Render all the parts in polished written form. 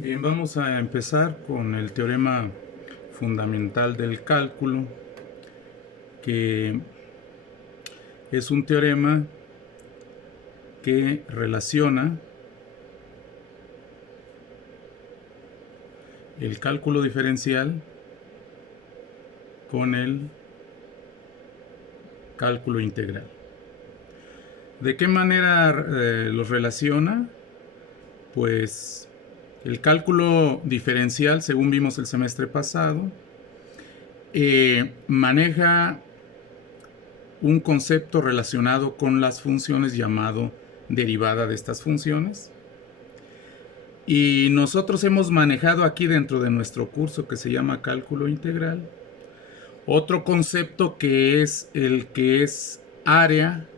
Bien, vamos a empezar con el teorema fundamental del cálculo, que es un teorema que relaciona el cálculo diferencial con el cálculo integral. ¿De qué manera los relaciona? Pues el cálculo diferencial, según vimos el semestre pasado, maneja un concepto relacionado con las funciones llamado derivada de estas funciones. Y nosotros hemos manejado aquí dentro de nuestro curso, que se llama cálculo integral, otro concepto que es el que es área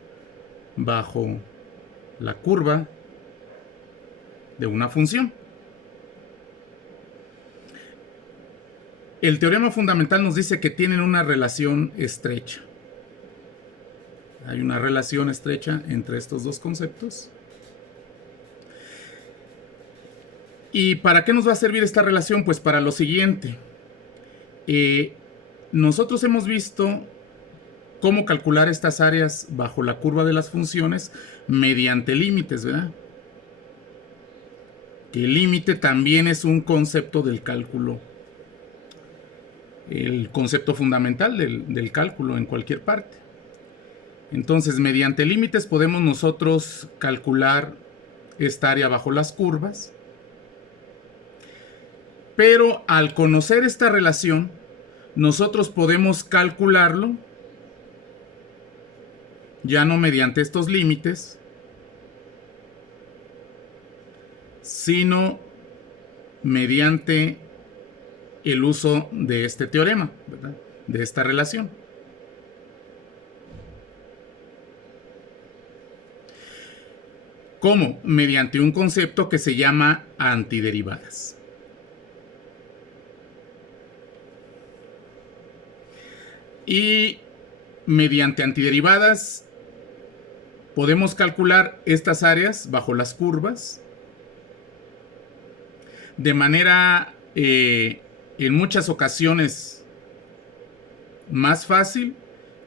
bajo la curva de una función. El teorema fundamental nos dice que tienen una relación estrecha. Hay una relación estrecha entre estos dos conceptos. ¿Y para qué nos va a servir esta relación? Pues para lo siguiente. Nosotros hemos visto cómo calcular estas áreas bajo la curva de las funciones mediante límites, ¿verdad? Que el límite también es un concepto del cálculo, el concepto fundamental del cálculo en cualquier parte. Entonces, mediante límites podemos nosotros calcular esta área bajo las curvas, pero al conocer esta relación, nosotros podemos calcularlo ya no mediante estos límites, sino mediante el uso de este teorema, ¿verdad? De esta relación. ¿Cómo? Mediante un concepto que se llama antiderivadas. Y mediante antiderivadas podemos calcular estas áreas bajo las curvas de manera en muchas ocasiones más fácil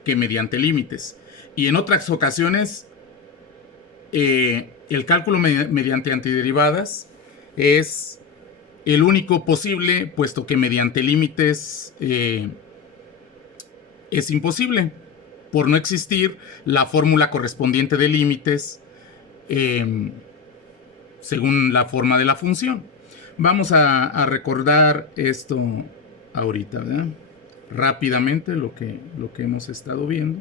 que mediante límites, y en otras ocasiones el cálculo mediante antiderivadas es el único posible, puesto que mediante límites es imposible, por no existir la fórmula correspondiente de límites según la forma de la función. Vamos a recordar esto ahorita, ¿verdad? Rápidamente lo que hemos estado viendo.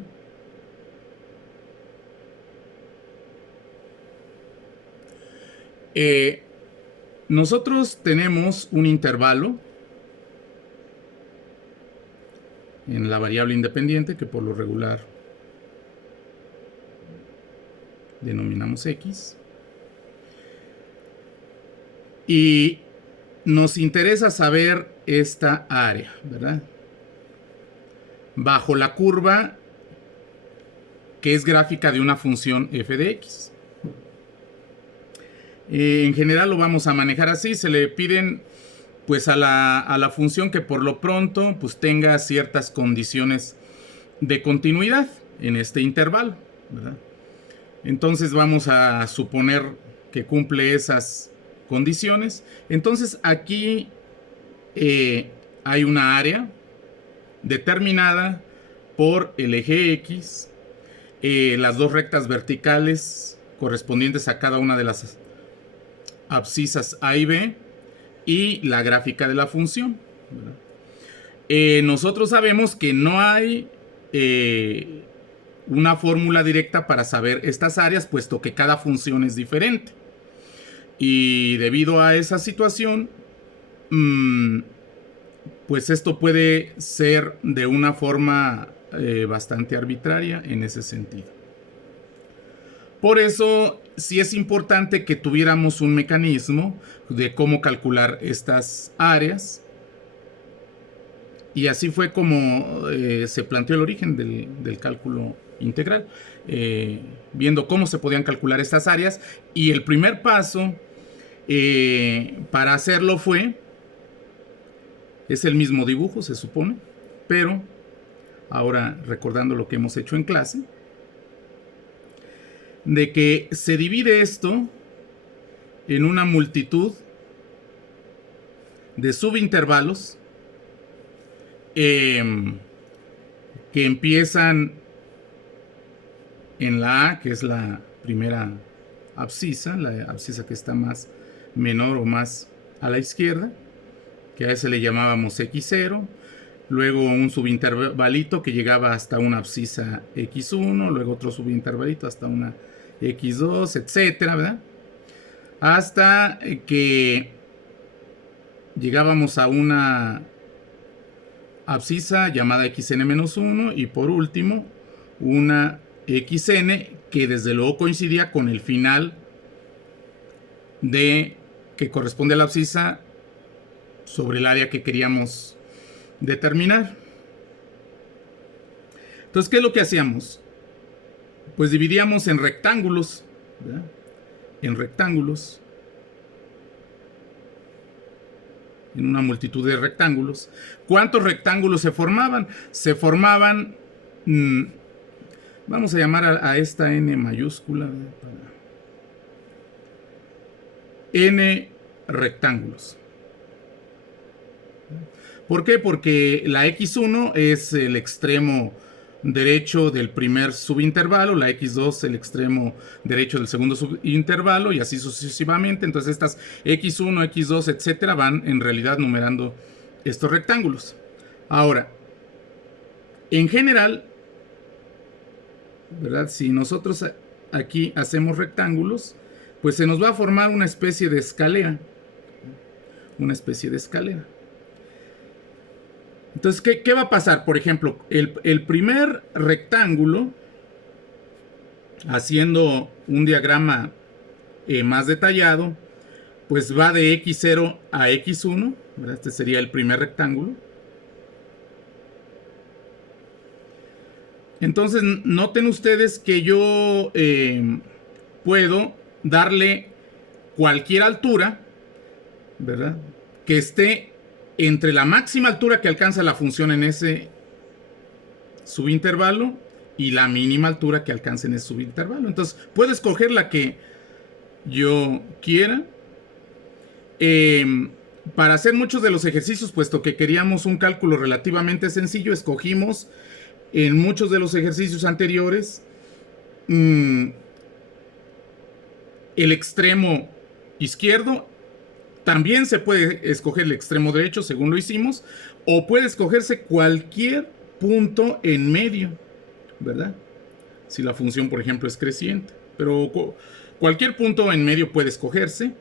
Nosotros tenemos un intervalo en la variable independiente, que por lo regular denominamos X. Y nos interesa saber esta área, ¿verdad? Bajo la curva que es gráfica de una función f de x. En general lo vamos a manejar así. Se le piden pues a la función que por lo pronto pues tenga ciertas condiciones de continuidad en este intervalo, ¿verdad? Entonces vamos a suponer que cumple esas condiciones. Entonces aquí hay una área determinada por el eje X, las dos rectas verticales correspondientes a cada una de las abscisas A y B, y la gráfica de la función, ¿verdad? Nosotros sabemos que no hay una fórmula directa para saber estas áreas, puesto que cada función es diferente. Y debido a esa situación, pues esto puede ser de una forma bastante arbitraria en ese sentido. Por eso sí es importante que tuviéramos un mecanismo de cómo calcular estas áreas. Y así fue como se planteó el origen del cálculo integral, viendo cómo se podían calcular estas áreas. Y el primer paso para hacerlo es el mismo dibujo, se supone, pero ahora recordando lo que hemos hecho en clase, de que se divide esto en una multitud de subintervalos que empiezan en la A, que es la primera abscisa, la abscisa que está más menor o más a la izquierda, que a ese le llamábamos X0, luego un subintervalito que llegaba hasta una abscisa X1, luego otro subintervalito hasta una X2, etcétera, ¿verdad? Hasta que llegábamos a una abscisa llamada xn-1 y por último una xn que desde luego coincidía con el final que corresponde a la abscisa sobre el área que queríamos determinar. Entonces, ¿qué es lo que hacíamos? Pues dividíamos en rectángulos, ¿verdad? En rectángulos, en una multitud de rectángulos. ¿Cuántos rectángulos se formaban? Se formaban, vamos a llamar a esta n mayúscula, n rectángulos. ¿Por qué? Porque la x1 es el extremo derecho del primer subintervalo, la x2 el extremo derecho del segundo subintervalo y así sucesivamente. Entonces estas x1, x2, etcétera van en realidad numerando estos rectángulos. Ahora, en general, ¿verdad? Si nosotros aquí hacemos rectángulos, pues se nos va a formar una especie de escalera. Una especie de escalera. Entonces, ¿qué va a pasar? Por ejemplo, el primer rectángulo, haciendo un diagrama más detallado, pues va de x0 a x1, ¿verdad? Este sería el primer rectángulo. Entonces, noten ustedes que yo puedo darle cualquier altura, ¿verdad? Que esté entre la máxima altura que alcanza la función en ese subintervalo y la mínima altura que alcance en ese subintervalo. Entonces, puedo escoger la que yo quiera. Para hacer muchos de los ejercicios, puesto que queríamos un cálculo relativamente sencillo, escogimos en muchos de los ejercicios anteriores el extremo izquierdo. También se puede escoger el extremo derecho, según lo hicimos, o puede escogerse cualquier punto en medio, ¿verdad? Si la función, por ejemplo, es creciente. Pero cualquier punto en medio puede escogerse.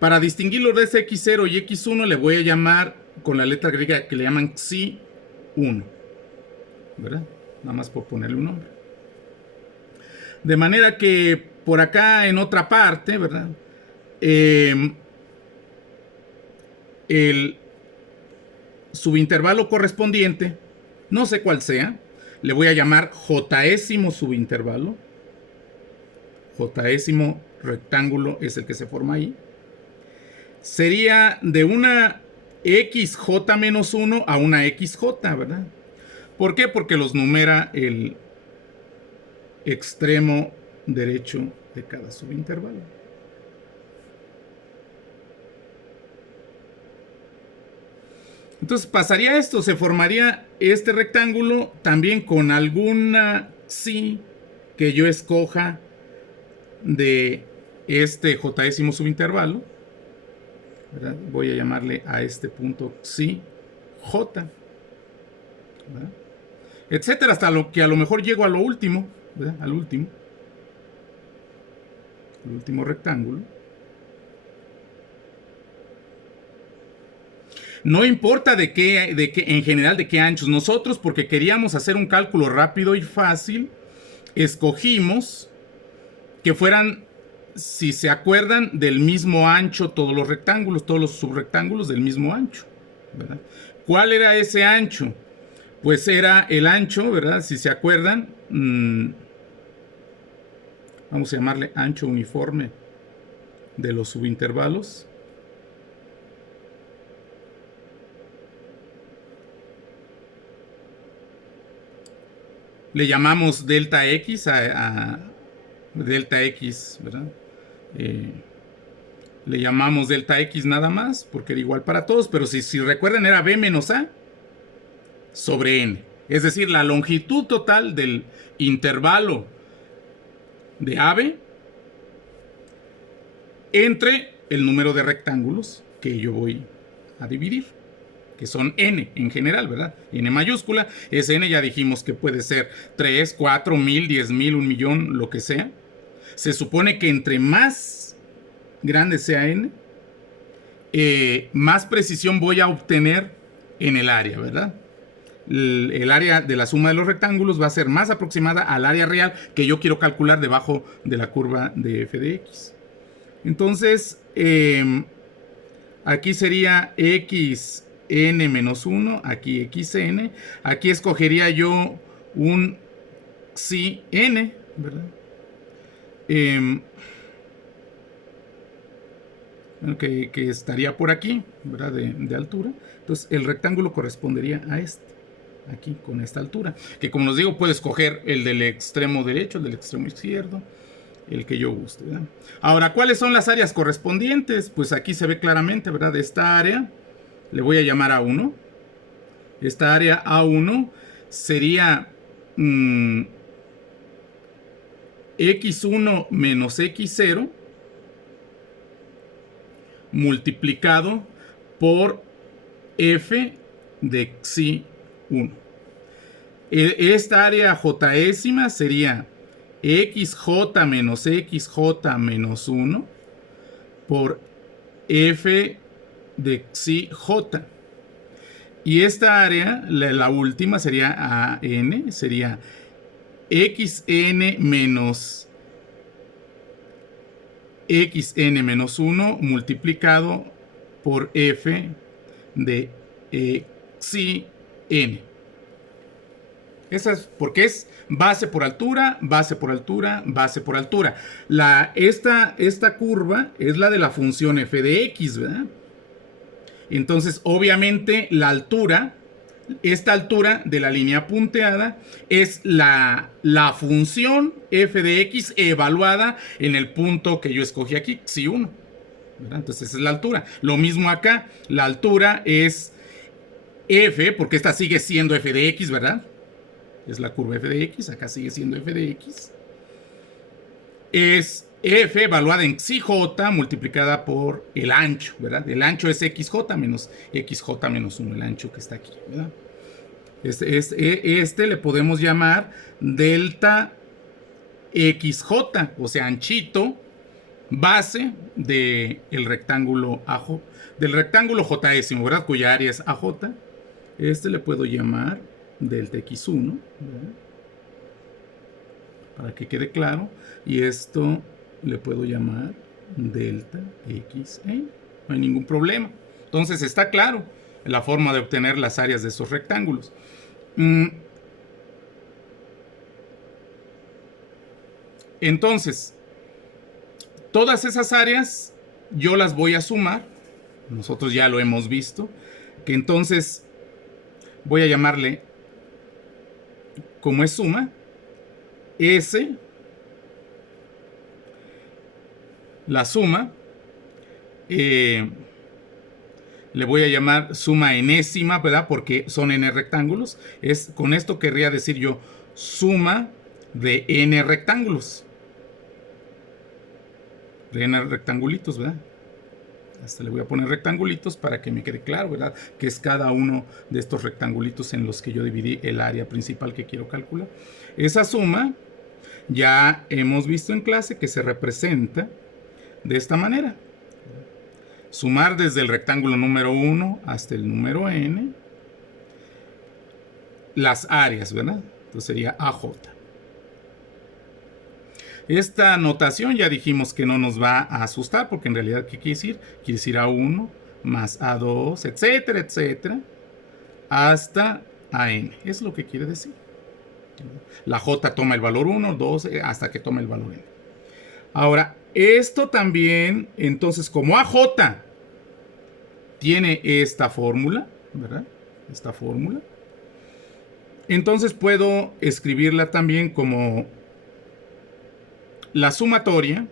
Para distinguirlo de ese x0 y x1 le voy a llamar con la letra griega que le llaman xi1, ¿verdad? Nada más por ponerle un nombre. De manera que por acá en otra parte, ¿verdad? El subintervalo correspondiente, no sé cuál sea, le voy a llamar jésimo subintervalo. Jésimo rectángulo es el que se forma ahí. Sería de una xj-1 a una xj, ¿verdad? ¿Por qué? Porque los numera el extremo derecho de cada subintervalo. Entonces pasaría esto, se formaría este rectángulo también con alguna xi que yo escoja de este jésimo subintervalo, ¿verdad? Voy a llamarle a este punto xi j, ¿verdad? Etcétera, hasta lo que a lo mejor llego a lo último, ¿verdad? Al último rectángulo. No importa de qué, en general de qué anchos. Nosotros, porque queríamos hacer un cálculo rápido y fácil, escogimos que fueran, si se acuerdan, del mismo ancho todos los rectángulos, todos los subrectángulos del mismo ancho, ¿verdad? ¿Cuál era ese ancho? Pues era el ancho, ¿verdad? Si se acuerdan, vamos a llamarle ancho uniforme de los subintervalos. Le llamamos delta X a delta X, ¿verdad? Le llamamos delta X nada más, porque era igual para todos, pero si recuerdan era B menos A sobre N. Es decir, la longitud total del intervalo de AB entre el número de rectángulos que yo voy a dividir, que son N en general, ¿verdad? N mayúscula, ese N ya dijimos que puede ser 3, 4, 1000, 10,000, 1,000,000, lo que sea. Se supone que entre más grande sea N, más precisión voy a obtener en el área, ¿verdad? El área de la suma de los rectángulos va a ser más aproximada al área real que yo quiero calcular debajo de la curva de f de x. Entonces, aquí sería xn menos 1, aquí xn. Aquí escogería yo un xi n, ¿verdad? Que estaría por aquí, ¿verdad? De altura. Entonces, el rectángulo correspondería a este, aquí, con esta altura. Que como les digo, puedo escoger el del extremo derecho, el del extremo izquierdo, el que yo guste, ¿verdad? Ahora, ¿cuáles son las áreas correspondientes? Pues aquí se ve claramente, ¿verdad? De esta área le voy a llamar A1. Esta área A1 sería x1 menos x0 multiplicado por f de xi1. Esta área jésima sería xj menos xj menos 1 por f de xij. Y esta área, la última, sería AN, sería xn menos xn menos 1 multiplicado por f de xi n. Esa es porque es base por altura, base por altura, base por altura. Esta curva es la de la función f de x, ¿verdad? Entonces, obviamente, la altura, esta altura de la línea punteada, es la función f de x evaluada en el punto que yo escogí aquí, xi1, ¿verdad? Entonces, esa es la altura. Lo mismo acá, la altura es f, porque esta sigue siendo f de x, ¿verdad? Es la curva f de x, acá sigue siendo f de x. Es f evaluada en xj multiplicada por el ancho, ¿verdad? El ancho es xj menos 1, el ancho que está aquí, ¿verdad? Este le podemos llamar delta xj, o sea, anchito, base del rectángulo AJ, del rectángulo jésimo, ¿verdad? Cuya área es AJ. Este le puedo llamar delta x1, ¿verdad? Para que quede claro. Y esto le puedo llamar delta xe. No hay ningún problema. Entonces está claro la forma de obtener las áreas de esos rectángulos. Entonces, todas esas áreas yo las voy a sumar. Nosotros ya lo hemos visto. Que entonces voy a llamarle, como es suma, S, la suma, le voy a llamar suma enésima, ¿verdad? Porque son n rectángulos. Con esto querría decir yo suma de n rectángulos. De n rectangulitos, ¿verdad? Hasta le voy a poner rectangulitos para que me quede claro, ¿verdad? Que es cada uno de estos rectangulitos en los que yo dividí el área principal que quiero calcular. Esa suma ya hemos visto en clase que se representa de esta manera. Sumar desde el rectángulo número 1 hasta el número n las áreas, ¿verdad? Entonces sería AJ. Esta notación ya dijimos que no nos va a asustar, porque en realidad, ¿qué quiere decir? Quiere decir A1 más A2, etcétera, etcétera, hasta AN. Es lo que quiere decir. La J toma el valor 1, 2, hasta que tome el valor N. Ahora, Esto también, entonces, como AJ tiene esta fórmula, ¿verdad? Esta fórmula. Entonces puedo escribirla también como la sumatoria,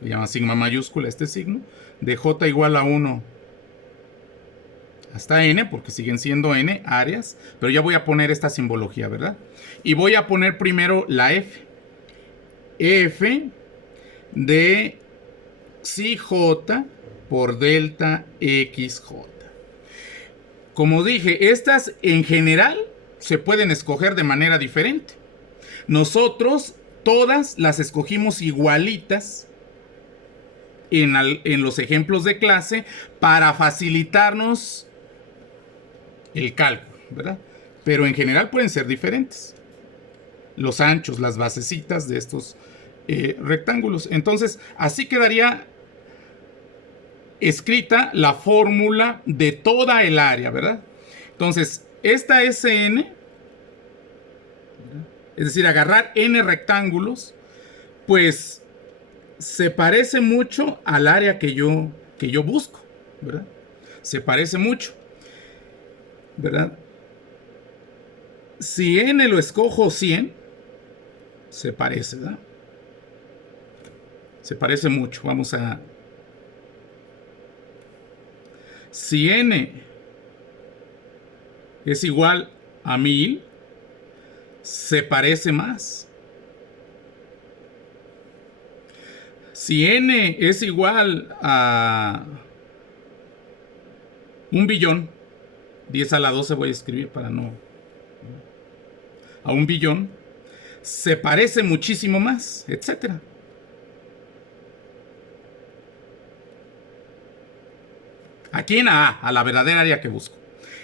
se llama sigma mayúscula este signo, de J igual a 1 hasta N, porque siguen siendo N áreas, pero ya voy a poner esta simbología, ¿verdad? Y voy a poner primero la F. F de psi J por delta XJ. Como dije, estas en general se pueden escoger de manera diferente. Nosotros todas las escogimos igualitas en los ejemplos de clase para facilitarnos el cálculo, ¿verdad? Pero en general pueden ser diferentes. Los anchos, las basecitas de estos rectángulos. Entonces, así quedaría escrita la fórmula de toda el área, ¿verdad? Entonces, esta SN, es decir, agarrar n rectángulos, pues se parece mucho al área que yo busco, ¿verdad? Se parece mucho, ¿verdad? Si n lo escojo 100, se parece, ¿verdad? Se parece mucho. Vamos a... Si n es igual a 1000, se parece más. Si n es igual a 1.000.000.000, 10 a la 12 voy a escribir para no... a 1.000.000.000, se parece muchísimo más, etcétera. ¿A quién? A la verdadera área que busco.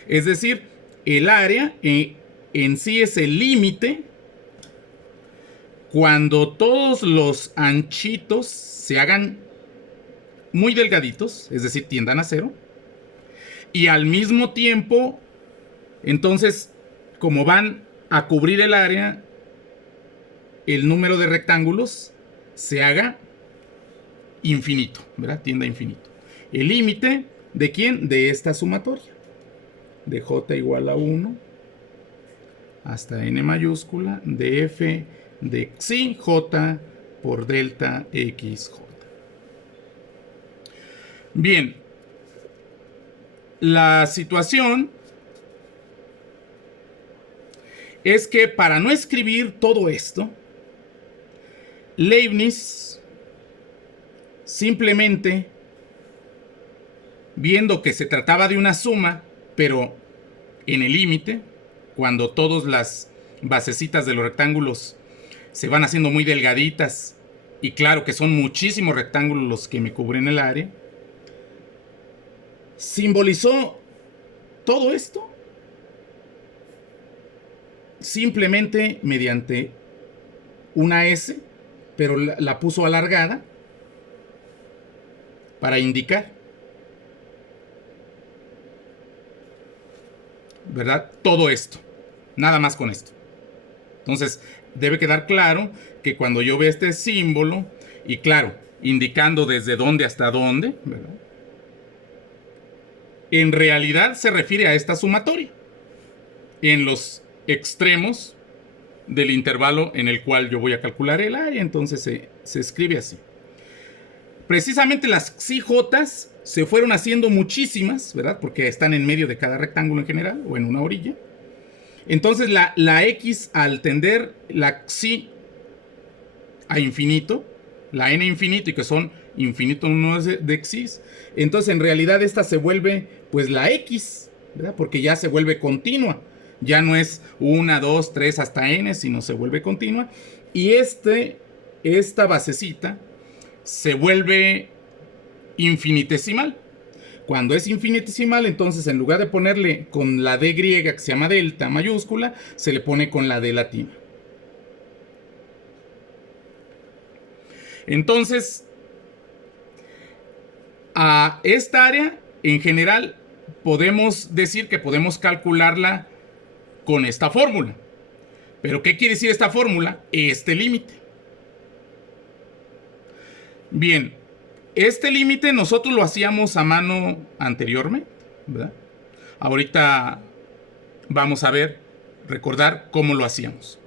Es decir, el área en sí es el límite cuando todos los anchitos se hagan muy delgaditos, es decir, tiendan a cero, y al mismo tiempo, entonces, como van a cubrir el área, el número de rectángulos se haga infinito, ¿verdad? Tienda a infinito. El límite, ¿de quién? De esta sumatoria. De J igual a 1 hasta N mayúscula de F de psi J por delta XJ. Bien. La situación es que para no escribir todo esto, Leibniz simplemente, viendo que se trataba de una suma, pero en el límite, cuando todas las basecitas de los rectángulos se van haciendo muy delgaditas, y claro que son muchísimos rectángulos los que me cubren el área, simbolizó todo esto simplemente mediante una S, pero la puso alargada para indicar, ¿verdad? Todo esto, nada más con esto. Entonces, debe quedar claro que cuando yo vea este símbolo, y claro, indicando desde dónde hasta dónde, ¿verdad? En realidad se refiere a esta sumatoria en los extremos del intervalo en el cual yo voy a calcular el área. Entonces se escribe así. Precisamente las psi-jotas se fueron haciendo muchísimas, ¿verdad? Porque están en medio de cada rectángulo en general o en una orilla. Entonces la X, al tender la psi a infinito, la n infinito, y que son infinito números de xis, entonces en realidad esta se vuelve pues la X, ¿verdad? Porque ya se vuelve continua. Ya no es 1, 2, 3 hasta n, sino se vuelve continua. Y esta basecita se vuelve infinitesimal. Cuando es infinitesimal, entonces en lugar de ponerle con la D griega, que se llama delta mayúscula, se le pone con la D latina. Entonces, a esta área, en general, podemos decir que podemos calcularla con esta fórmula. ¿Pero qué quiere decir esta fórmula? Este límite. Bien, este límite nosotros lo hacíamos a mano anteriormente, ¿verdad? Ahorita vamos a ver, recordar cómo lo hacíamos.